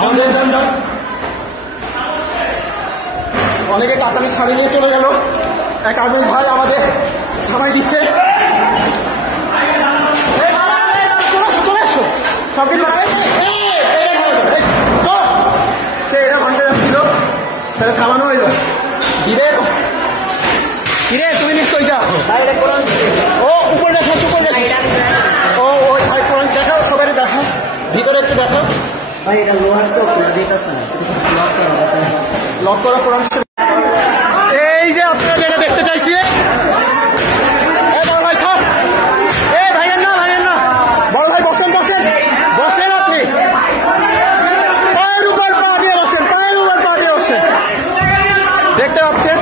আমাদের অনেকে কাতারের শাড়ি নিয়ে চলে গেল। এক আর্মির ভাই আমাদের থামাই দিচ্ছে। সে এটা ভাঙতে যাচ্ছিল, সেটা থামানো হইল। কিরে তুমি নিশ্চয়ই যা ও উপরে দেখো, উপরে ও ওই ভাই কোরআন দেখাও, সবাই দেখো, ভিতরে একটু দেখো ভাই। এটা লোহার তো লক করা কোরআন। এই যে আপনারা যেটা দেখতে চাইছি, বড় ভাই থাক, ভাইয়ের না বড় ভাই বসেন বসেন বসেন, আপনি পায়ের উপর পা দিয়ে বসেন, পায়ের উপর পা দিয়ে বসেন। দেখতে পাচ্ছেন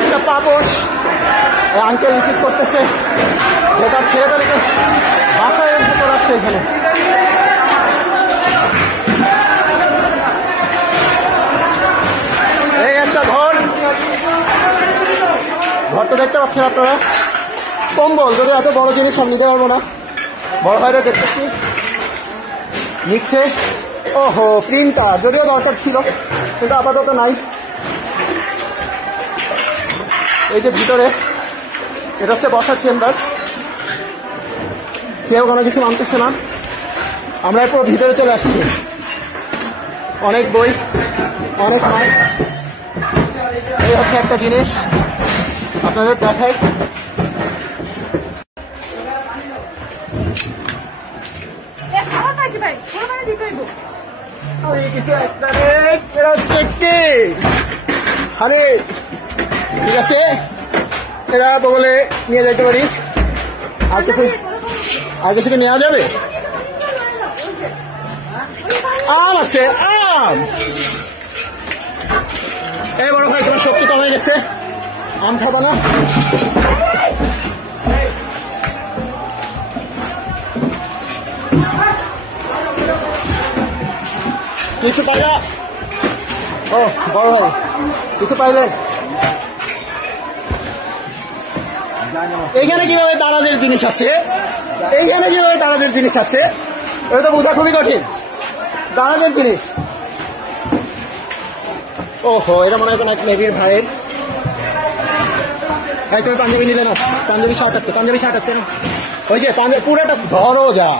একটা পাপস আঙ্কেল ইনসিস্ট করতেছে যে তার ছেলেটাকে বাসায় এসে করাচ্ছে। এখানে এই একটা ঘরটা দেখতে পাচ্ছেন আপনারা, কম্বল। যদি এত বড় জিনিস আমি নিতে পারবো না, বড় ভাইরা দেখতেছি নিচ্ছে। ওহো, প্রিন্টার যদিও দরকার ছিল কিন্তু আপাতত নাই। এই যে ভিতরে এটা হচ্ছে বসার চেম্বার, কেউ কোনো কিছু মানতেছে না। আমরা পুরো ভিতরে চলে আসছি। অনেক বই, অনেক মাছ। এই হচ্ছে একটা জিনিস আপনাদের দেখাই। আরে ঠিক আছে, এরা বলে নিয়ে যাইতে পারি। আর কিছু কি নেওয়া যাবে? আম আছে, আম। এই বড় ভাই তোমার শক্তি কমে গেছে, আম খাবা না? কিছু পাইলা? ও বড় ভাই কিছু পাইলেন? এইখানে কিভাবে দারাজের জিনিস আছে, এইখানে কিভাবে দারাজের জিনিস আছে, এটা তো বোঝা খুবই কঠিন। দারাজের জিনিস, ওহো, এটা মনে হয় কোনো এক নেভির ভাইয়ের। ভাই তুমি পাঞ্জাবি নিলে না? পাঞ্জাবি শার্ট আছে না? ওই যে পুরোটা ধরো যা।